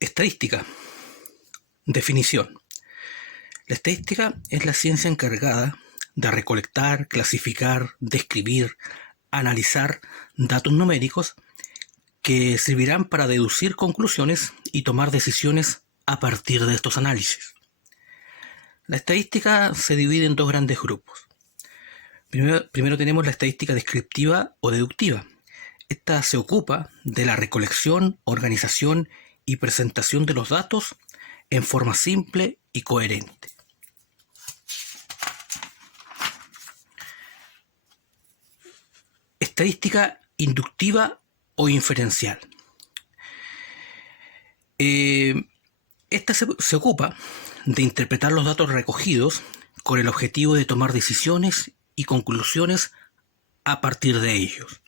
Estadística. Definición. La estadística es la ciencia encargada de recolectar, clasificar, describir, analizar datos numéricos que servirán para deducir conclusiones y tomar decisiones a partir de estos análisis. La estadística se divide en dos grandes grupos. Primero tenemos la estadística descriptiva o deductiva. Esta se ocupa de la recolección, organización y presentación de los datos en forma simple y coherente. Estadística inductiva o inferencial. Esta se ocupa de interpretar los datos recogidos con el objetivo de tomar decisiones y conclusiones a partir de ellos.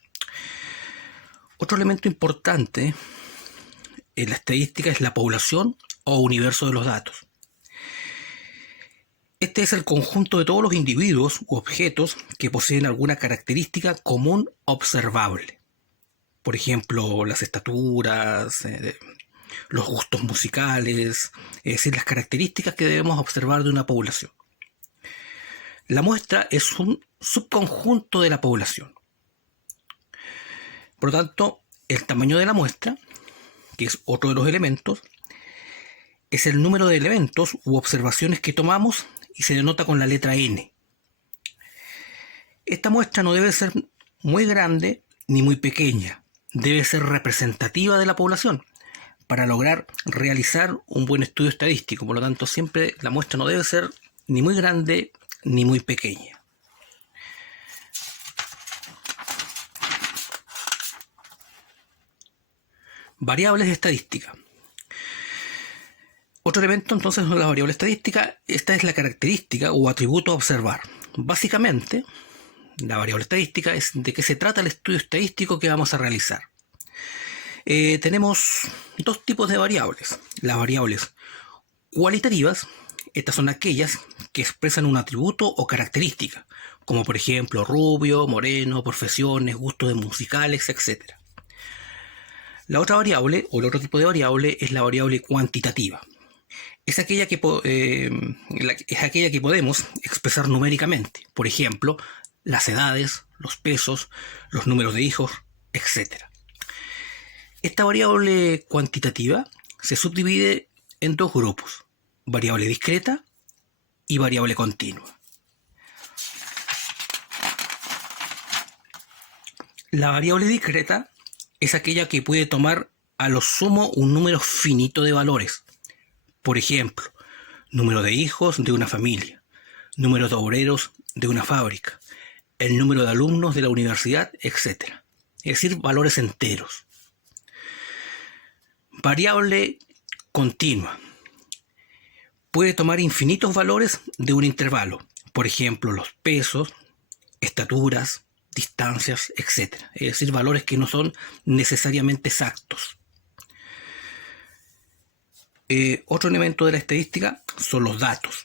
Otro elemento importante en la estadística es la población o universo de los datos. Este es el conjunto de todos los individuos u objetos que poseen alguna característica común observable. Por ejemplo, las estaturas, los gustos musicales, es decir, las características que debemos observar de una población. La muestra es un subconjunto de la población. Por lo tanto, el tamaño de la muestra, que es otro de los elementos, es el número de elementos u observaciones que tomamos y se denota con la letra N. Esta muestra no debe ser muy grande ni muy pequeña, debe ser representativa de la población para lograr realizar un buen estudio estadístico. Por lo tanto, siempre la muestra no debe ser ni muy grande ni muy pequeña. Variables de estadística. Otro elemento entonces son las variables estadísticas. Esta es la característica o atributo a observar. Básicamente, la variable estadística es de qué se trata el estudio estadístico que vamos a realizar. Tenemos dos tipos de variables. Las variables cualitativas, estas son aquellas que expresan un atributo o característica, como por ejemplo rubio, moreno, profesiones, gustos musicales, etc. La otra variable, o el otro tipo de variable, es la variable cuantitativa. Es aquella que podemos expresar numéricamente. Por ejemplo, las edades, los pesos, los números de hijos, etc. Esta variable cuantitativa se subdivide en dos grupos: variable discreta y variable continua. La variable discreta es aquella que puede tomar a lo sumo un número finito de valores. Por ejemplo, número de hijos de una familia, número de obreros de una fábrica, el número de alumnos de la universidad, etc. Es decir, valores enteros. Variable continua. Puede tomar infinitos valores de un intervalo. Por ejemplo, los pesos, estaturas, distancias, etc. Es decir, valores que no son necesariamente exactos. Otro elemento de la estadística son los datos.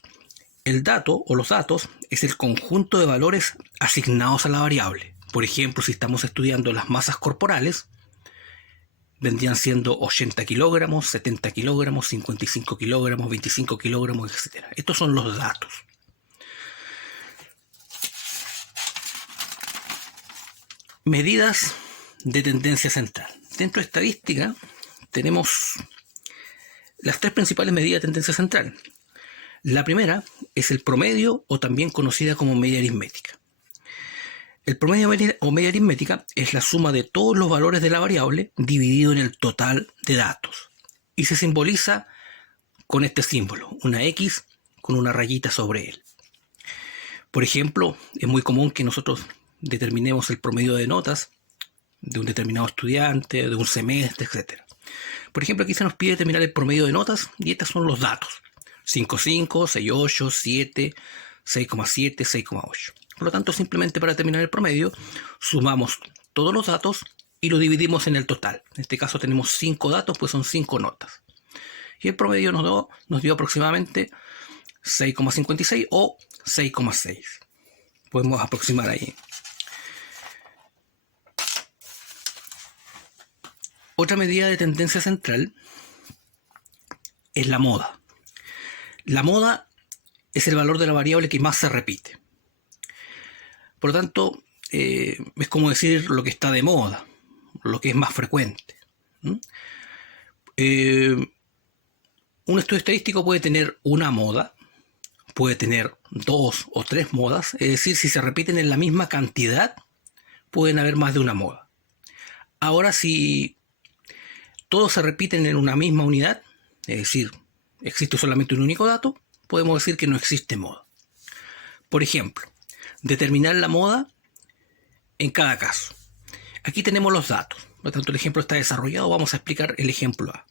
El dato o los datos es el conjunto de valores asignados a la variable. Por ejemplo, si estamos estudiando las masas corporales, vendrían siendo 80 kilogramos, 70 kilogramos, 55 kilogramos, 25 kilogramos, etc. Estos son los datos. Medidas de tendencia central. Dentro de estadística tenemos las tres principales medidas de tendencia central. La primera es el promedio, o también conocida como media aritmética. El promedio o media aritmética es la suma de todos los valores de la variable dividido en el total de datos, y se simboliza con este símbolo, una X con una rayita sobre él. Por ejemplo, es muy común que nosotros determinemos el promedio de notas de un determinado estudiante, de un semestre, etc. Por ejemplo, aquí se nos pide determinar el promedio de notas y estos son los datos: 5.5, 6.8, 7, 6.7, 6.8. Por lo tanto, simplemente para determinar el promedio, sumamos todos los datos y lo dividimos en el total. En este caso tenemos 5 datos, pues son 5 notas. Y el promedio nos dio aproximadamente 6.56 o 6.6. Podemos aproximar ahí. Otra medida de tendencia central es la moda. La moda es el valor de la variable que más se repite. Por lo tanto, es como decir lo que está de moda, lo que es más frecuente. ¿Mm? Un estudio estadístico puede tener una moda, puede tener 2 o 3 modas, es decir, si se repiten en la misma cantidad, pueden haber más de una moda. Ahora, si todos se repiten en una misma unidad, es decir, existe solamente un único dato, podemos decir que no existe moda. Por ejemplo, determinar la moda en cada caso. Aquí tenemos los datos, por lo tanto el ejemplo está desarrollado, vamos a explicar el ejemplo A.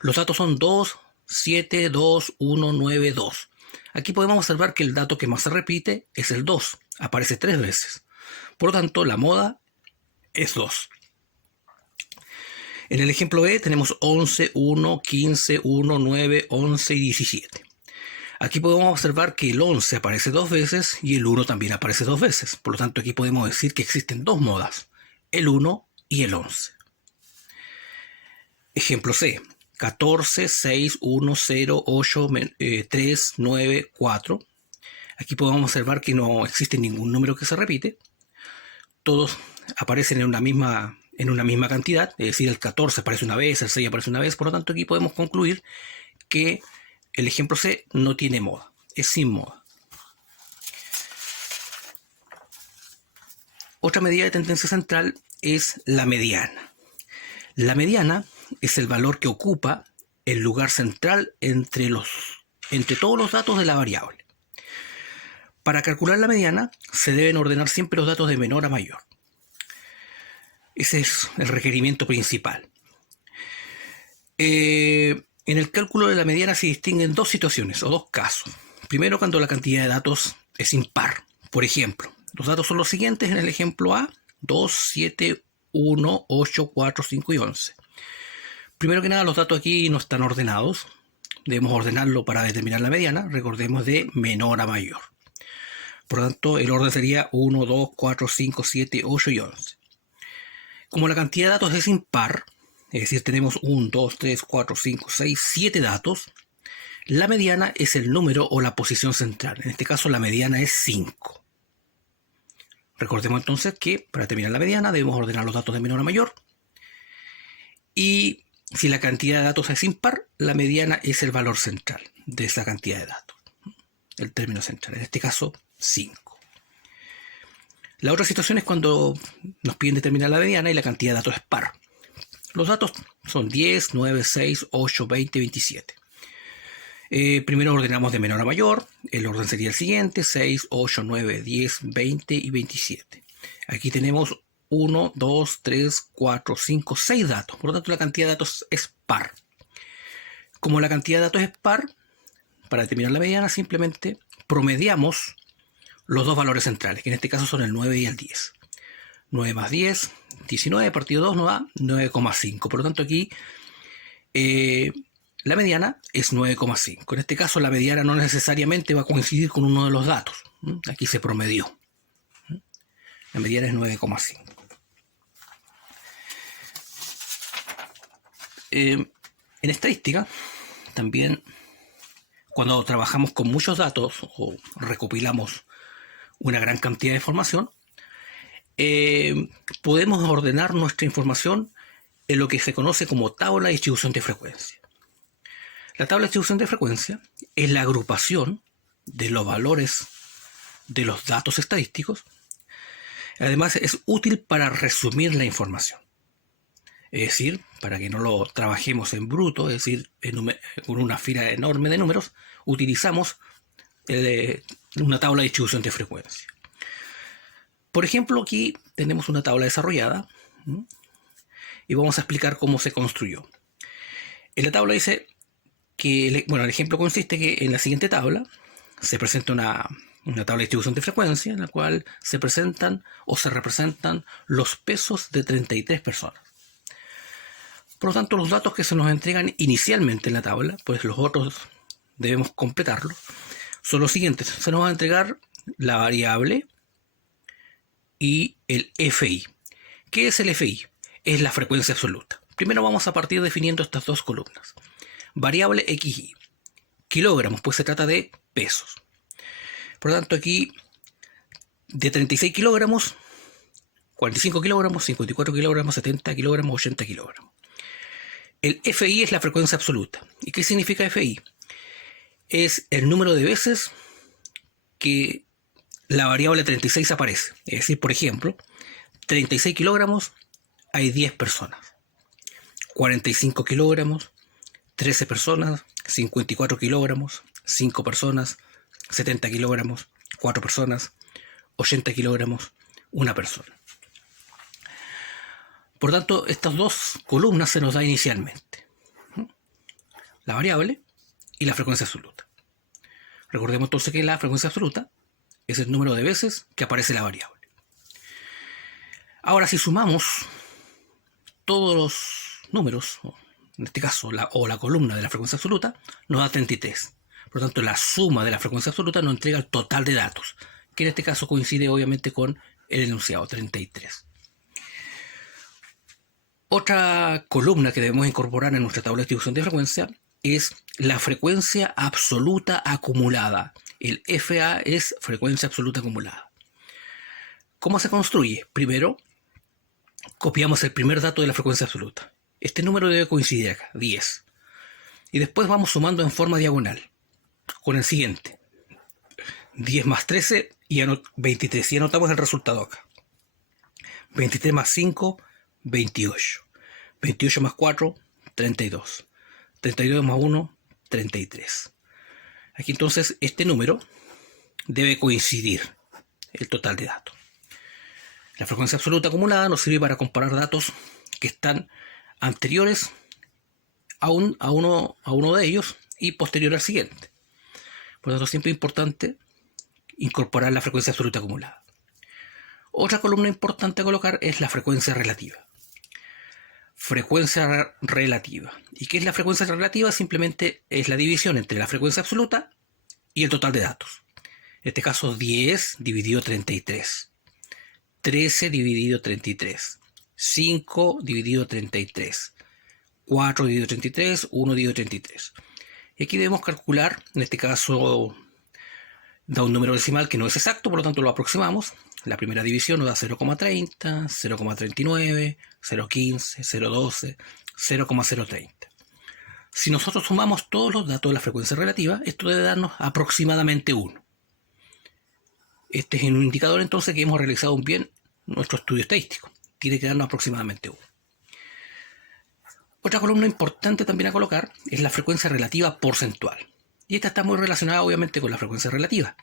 Los datos son 2, 7, 2, 1, 9, 2. Aquí podemos observar que el dato que más se repite es el 2, aparece 3 veces. Por lo tanto, la moda es 2. En el ejemplo B tenemos 11, 1, 15, 1, 9, 11 y 17. Aquí podemos observar que el 11 aparece 2 veces y el 1 también aparece 2 veces. Por lo tanto, aquí podemos decir que existen 2 modas, el 1 y el 11. Ejemplo C. 14, 6, 1, 0, 8, 3, 9, 4. Aquí podemos observar que no existe ningún número que se repite. Todos aparecen en una misma cantidad, es decir, el 14 aparece una vez, el 6 aparece una vez. Por lo tanto, aquí podemos concluir que el ejemplo C no tiene moda, es sin moda. Otra medida de tendencia central es la mediana. La mediana es el valor que ocupa el lugar central entre todos los datos de la variable. Para calcular la mediana se deben ordenar siempre los datos de menor a mayor. Ese es el requerimiento principal. En el cálculo de la mediana se distinguen dos situaciones o dos casos. Primero, cuando la cantidad de datos es impar. Por ejemplo, los datos son los siguientes en el ejemplo A: 2, 7, 1, 8, 4, 5 y 11. Primero que nada, los datos aquí no están ordenados. Debemos ordenarlo para determinar la mediana. Recordemos de menor a mayor. Por lo tanto, el orden sería 1, 2, 4, 5, 7, 8 y 11. Como la cantidad de datos es impar, es decir, tenemos 1, 2, 3, 4, 5, 6, 7 datos, la mediana es el número o la posición central. En este caso, la mediana es 5. Recordemos entonces que para determinar la mediana debemos ordenar los datos de menor a mayor. Y si la cantidad de datos es impar, la mediana es el valor central de esa cantidad de datos. El término central, en este caso 5. La otra situación es cuando nos piden determinar la mediana y la cantidad de datos es par. Los datos son 10, 9, 6, 8, 20, 27. Primero ordenamos de menor a mayor. El orden sería el siguiente: 6, 8, 9, 10, 20 y 27. Aquí tenemos 1, 2, 3, 4, 5, 6 datos. Por lo tanto, la cantidad de datos es par. Como la cantidad de datos es par, para determinar la mediana simplemente promediamos los dos valores centrales, que en este caso son el 9 y el 10. 9 más 10, 19, partido 2 nos da 9,5. Por lo tanto, aquí la mediana es 9,5. En este caso, la mediana no necesariamente va a coincidir con uno de los datos. Aquí se promedió. La mediana es 9,5. En estadística, también cuando trabajamos con muchos datos o recopilamos una gran cantidad de información, podemos ordenar nuestra información en lo que se conoce como tabla de distribución de frecuencia. La tabla de distribución de frecuencia es la agrupación de los valores de los datos estadísticos. Además, es útil para resumir la información. Es decir, para que no lo trabajemos en bruto, es decir, con una fila enorme de números, utilizamos una tabla de distribución de frecuencia. Por ejemplo, aquí tenemos una tabla desarrollada y vamos a explicar cómo se construyó. En la tabla dice que, el ejemplo consiste que en la siguiente tabla se presenta una tabla de distribución de frecuencia en la cual se presentan o se representan los pesos de 33 personas. Por lo tanto, los datos que se nos entregan inicialmente en la tabla, pues los otros debemos completarlos, son los siguientes. Se nos va a entregar la variable y el FI. ¿Qué es el FI? Es la frecuencia absoluta. Primero vamos a partir definiendo estas dos columnas. variable XY. Kilogramos, pues se trata de pesos. Por lo tanto, aquí de 36 kilogramos, 45 kilogramos, 54 kilogramos, 70 kilogramos, 80 kilogramos. El FI es la frecuencia absoluta. ¿Y qué significa FI? Es el número de veces que la variable 36 aparece. Es decir, por ejemplo, 36 kilogramos hay 10 personas. 45 kilogramos, 13 personas. 54 kilogramos, 5 personas. 70 kilogramos, 4 personas. 80 kilogramos, 1 persona. Por tanto, estas dos columnas se nos da inicialmente. La variable y la frecuencia absoluta. Recordemos entonces que la frecuencia absoluta es el número de veces que aparece la variable. Ahora, si sumamos todos los números, en este caso la columna de la frecuencia absoluta, nos da 33. Por lo tanto, la suma de la frecuencia absoluta nos entrega el total de datos, que en este caso coincide obviamente con el enunciado, 33. Otra columna que debemos incorporar en nuestra tabla de distribución de frecuencia es la frecuencia absoluta acumulada. El FA es frecuencia absoluta acumulada. ¿Cómo se construye? Primero, copiamos el primer dato de la frecuencia absoluta. Este número debe coincidir acá, 10. Y después vamos sumando en forma diagonal, con el siguiente. 10 más 13 y 23. Y anotamos el resultado acá. 23 más 5, 28. 28 más 4, 32. 32 más 1, 33. Aquí entonces este número debe coincidir el total de datos. La frecuencia absoluta acumulada nos sirve para comparar datos que están anteriores a uno de ellos y posterior al siguiente. Por lo tanto, siempre es importante incorporar la frecuencia absoluta acumulada. Otra columna importante a colocar es la frecuencia relativa. Frecuencia relativa. ¿Y qué es la frecuencia relativa? Simplemente es la división entre la frecuencia absoluta y el total de datos. En este caso, 10 dividido 33. 13 dividido 33. 5 dividido 33. 4 dividido 33. 1 dividido 33. Y aquí debemos calcular, en este caso, da un número decimal que no es exacto, por lo tanto lo aproximamos. La primera división nos da 0,30, 0,39, 0,15, 0,12, 0,030. Si nosotros sumamos todos los datos de la frecuencia relativa, esto debe darnos aproximadamente 1. Este es un indicador entonces que hemos realizado bien nuestro estudio estadístico. Tiene que darnos aproximadamente 1. Otra columna importante también a colocar es la frecuencia relativa porcentual. Y esta está muy relacionada obviamente con la frecuencia relativa.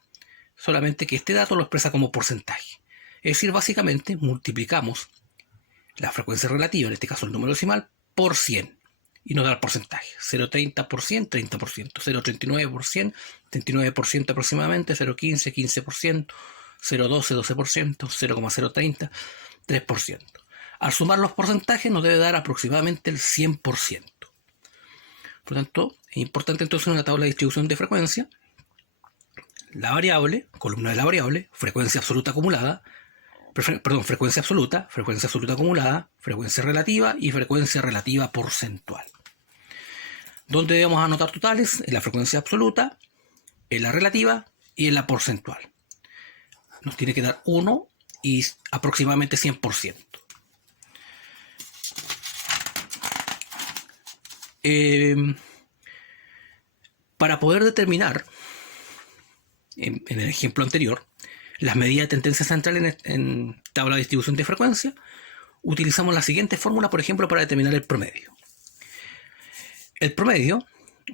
Solamente que este dato lo expresa como porcentaje. Es decir, básicamente multiplicamos la frecuencia relativa, en este caso el número decimal, por 100. Y nos da el porcentaje. 0,30 por 100, 30%. 0,39 por 100, 39% aproximadamente. 0,15, 15%. 0,12, 12%. 0,030, 3%. Al sumar los porcentajes nos debe dar aproximadamente el 100%. Por lo tanto, es importante entonces en una tabla de distribución de frecuencia, la variable, columna de la variable, frecuencia absoluta acumulada, frecuencia absoluta acumulada, frecuencia relativa y frecuencia relativa porcentual. ¿Dónde debemos anotar totales? En la frecuencia absoluta, en la relativa y en la porcentual. Nos tiene que dar 1 y aproximadamente 100%. Para poder determinar, en el ejemplo anterior, las medidas de tendencia central en tabla de distribución de frecuencia, utilizamos la siguiente fórmula, por ejemplo, para determinar el promedio. El promedio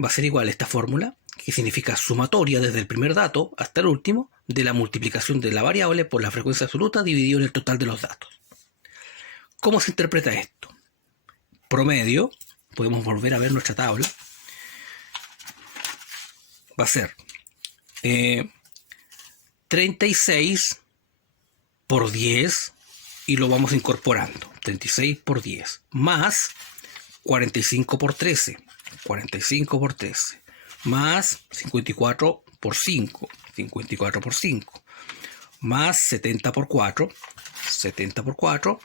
va a ser igual a esta fórmula, que significa sumatoria desde el primer dato hasta el último, de la multiplicación de la variable por la frecuencia absoluta dividido en el total de los datos. ¿Cómo se interpreta esto? Promedio, podemos volver a ver nuestra tabla, va a ser 36 por 10 y lo vamos incorporando. 36 por 10 más 45 por 13. 45 por 13 más 54 por 5. 54 por 5 más 70 por 4. 70 por 4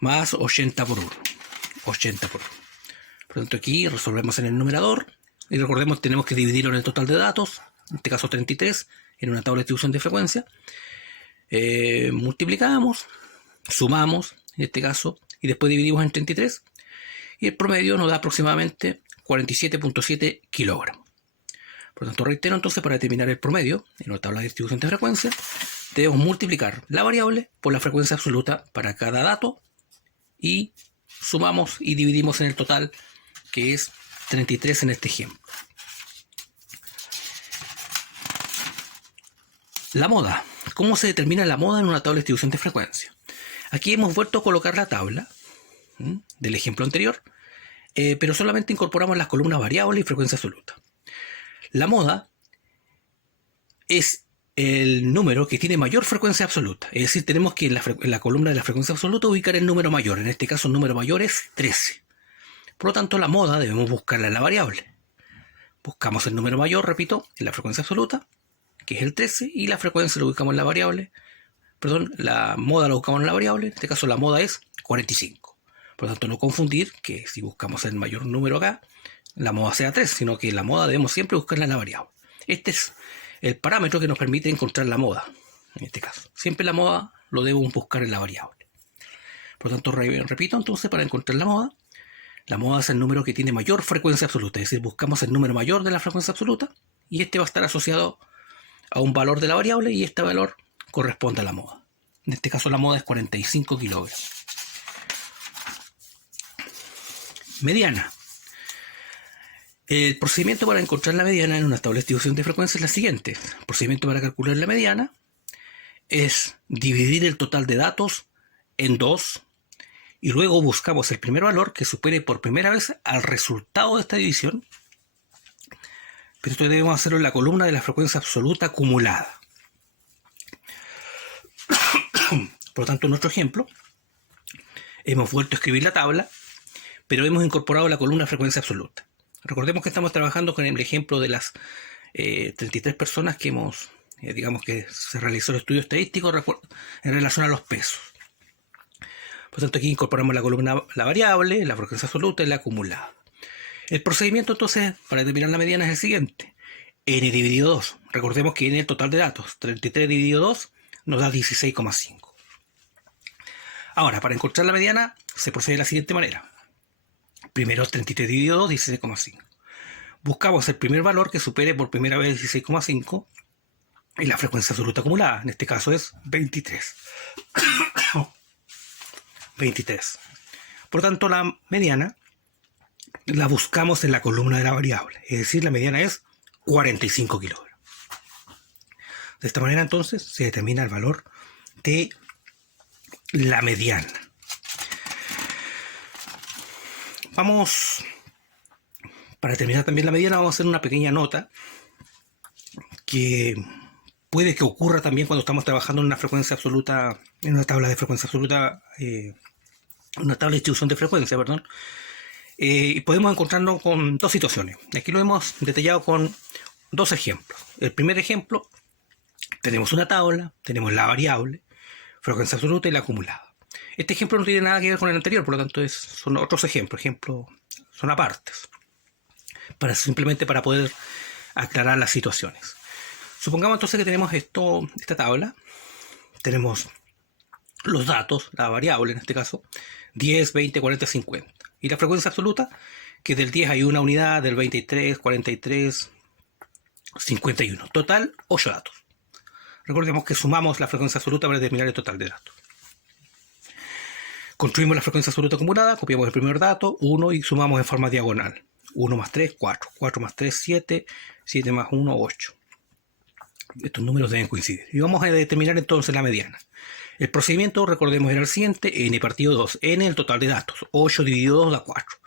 más 80 por 1. 80 por 1. Por Por lo tanto, aquí resolvemos en el numerador y recordemos tenemos que dividirlo en el total de datos, en este caso 33, en una tabla de distribución de frecuencia. Multiplicamos, sumamos, en este caso, y después dividimos en 33, y el promedio nos da aproximadamente 47.7 kilogramos. Por lo tanto, reitero, entonces, para determinar el promedio en la tabla de distribución de frecuencia, debemos multiplicar la variable por la frecuencia absoluta para cada dato y sumamos y dividimos en el total, que es 33 en este ejemplo. La moda. ¿Cómo se determina la moda en una tabla de distribución de frecuencia? Aquí hemos vuelto a colocar la tabla del ejemplo anterior, pero solamente incorporamos las columnas variable y frecuencia absoluta. La moda es el número que tiene mayor frecuencia absoluta. Es decir, tenemos que en la columna de la frecuencia absoluta ubicar el número mayor. En este caso el número mayor es 13. Por lo tanto, la moda debemos buscarla en la variable. Buscamos el número mayor, repito, en la frecuencia absoluta, que es el 13, y la frecuencia lo ubicamos en la variable. Perdón, la moda la buscamos en la variable. En este caso la moda es 45. Por lo tanto, no confundir que si buscamos el mayor número acá, la moda sea 3, sino que la moda debemos siempre buscarla en la variable. Este es el parámetro que nos permite encontrar la moda, en este caso. Siempre la moda lo debemos buscar en la variable. Por lo tanto, repito entonces, para encontrar la moda es el número que tiene mayor frecuencia absoluta, es decir, buscamos el número mayor de la frecuencia absoluta y este va a estar asociado a un valor de la variable y este valor corresponde a la moda. En este caso la moda es 45 kilogramos. Mediana. El procedimiento para encontrar la mediana en una tabla de distribución de frecuencia es la siguiente. El procedimiento para calcular la mediana es dividir el total de datos en 2 y luego buscamos el primer valor que supere por primera vez al resultado de esta división. Pero esto debemos hacerlo en la columna de la frecuencia absoluta acumulada. Por lo tanto, en nuestro ejemplo, hemos vuelto a escribir la tabla, pero hemos incorporado la columna de frecuencia absoluta. Recordemos que estamos trabajando con el ejemplo de las 33 personas que hemos, digamos que se realizó el estudio estadístico en relación a los pesos. Por lo tanto, aquí incorporamos la columna, la variable, la frecuencia absoluta y la acumulada. El procedimiento entonces para determinar la mediana es el siguiente. N dividido 2. Recordemos que n es el total de datos. 33 dividido 2 nos da 16,5. Ahora, para encontrar la mediana se procede de la siguiente manera. Primero 33 dividido 2, 16,5. Buscamos el primer valor que supere por primera vez 16,5 y la frecuencia absoluta acumulada. En este caso es 23. 23. Por tanto, la mediana la buscamos en la columna de la variable. Es decir, la mediana es 45 kilogramos. De esta manera, entonces, se determina el valor de la mediana. Para determinar también la mediana, vamos a hacer una pequeña nota que puede que ocurra también cuando estamos trabajando en una frecuencia absoluta, en una tabla de frecuencia absoluta, una tabla de distribución de frecuencia, perdón. Y podemos encontrarnos con dos situaciones. Aquí lo hemos detallado con dos ejemplos. El primer ejemplo, tenemos una tabla, tenemos la variable, frecuencia absoluta y la acumulada. Este ejemplo no tiene nada que ver con el anterior, por lo tanto son otros ejemplos, son apartes, simplemente para poder aclarar las situaciones. Supongamos entonces que tenemos esta tabla, tenemos los datos, la variable en este caso, 10, 20, 40, 50. Y la frecuencia absoluta, que del 10 hay una unidad, del 23, 43, 51. Total, 8 datos. Recordemos que sumamos la frecuencia absoluta para determinar el total de datos. Construimos la frecuencia absoluta acumulada, copiamos el primer dato, 1, y sumamos en forma diagonal. 1 más 3, 4. 4 más 3, 7. 7 más 1, 8. Estos números deben coincidir. Y vamos a determinar entonces la mediana. El procedimiento, recordemos, era el siguiente: n partido 2. N el total de datos. 8 dividido 2 da 4.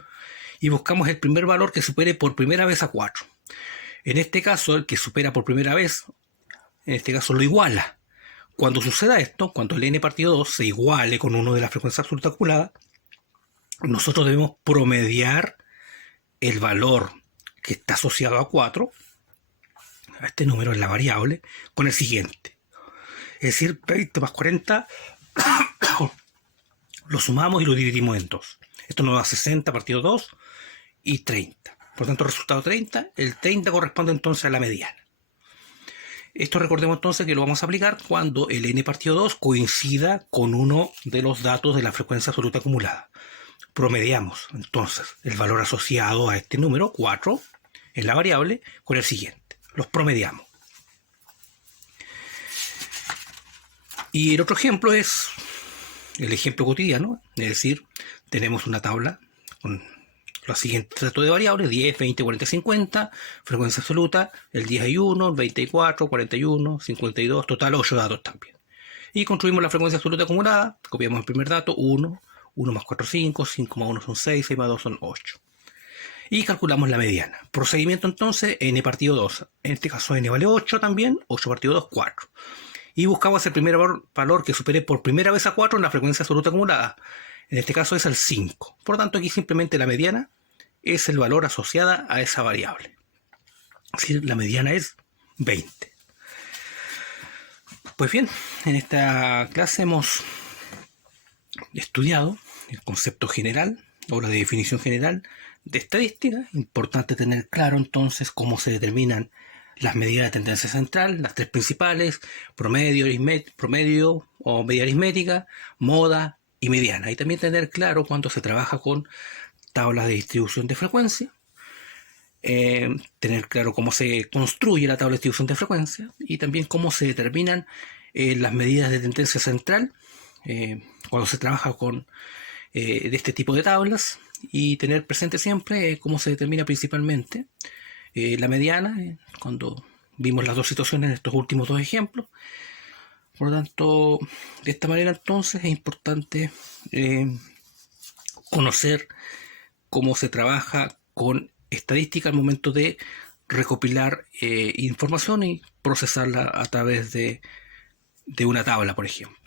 Y buscamos el primer valor que supere por primera vez a 4. En este caso, el que supera por primera vez, en este caso lo iguala. Cuando suceda esto, cuando el n partido 2 se iguale con 1 de la frecuencia absoluta acumulada, nosotros debemos promediar el valor que está asociado a 4, a este número en la variable, con el siguiente. Es decir, 20 más 40 lo sumamos y lo dividimos en 2. Esto nos da 60 partido 2 y 30. Por tanto, resultado 30, el 30 corresponde entonces a la mediana. Esto recordemos entonces que lo vamos a aplicar cuando el n partido 2 coincida con uno de los datos de la frecuencia absoluta acumulada. Promediamos entonces el valor asociado a este número, 4, en la variable, con el siguiente. Los promediamos. Y el otro ejemplo es el ejemplo cotidiano, es decir, tenemos una tabla con los siguientes datos de variables: 10, 20, 40, 50, frecuencia absoluta, el 10 hay 1, el 20 hay 4, 41, 52, total 8 datos también. Y construimos la frecuencia absoluta acumulada, copiamos el primer dato, 1, 1 más 4, 5, 5 más 1 son 6, 6 más 2 son 8. Y calculamos la mediana. Procedimiento entonces, n partido 2. En este caso n vale 8 también, 8 partido 2, 4. Y buscamos el primer valor que supere por primera vez a 4 en la frecuencia absoluta acumulada. En este caso es el 5. Por lo tanto, aquí simplemente la mediana es el valor asociada a esa variable. Es decir, la mediana es 20. Pues bien, en esta clase hemos estudiado el concepto general o la definición general de estadística. Importante tener claro entonces cómo se determinan las medidas de tendencia central, las tres principales: promedio o media aritmética, moda y mediana. Y también tener claro cuando se trabaja con tablas de distribución de frecuencia, tener claro cómo se construye la tabla de distribución de frecuencia y también cómo se determinan las medidas de tendencia central cuando se trabaja con de este tipo de tablas, y tener presente siempre cómo se determina principalmente la mediana cuando vimos las dos situaciones en estos últimos dos ejemplos. Por lo tanto, de esta manera entonces es importante conocer cómo se trabaja con estadística al momento de recopilar información y procesarla a través de una tabla, por ejemplo.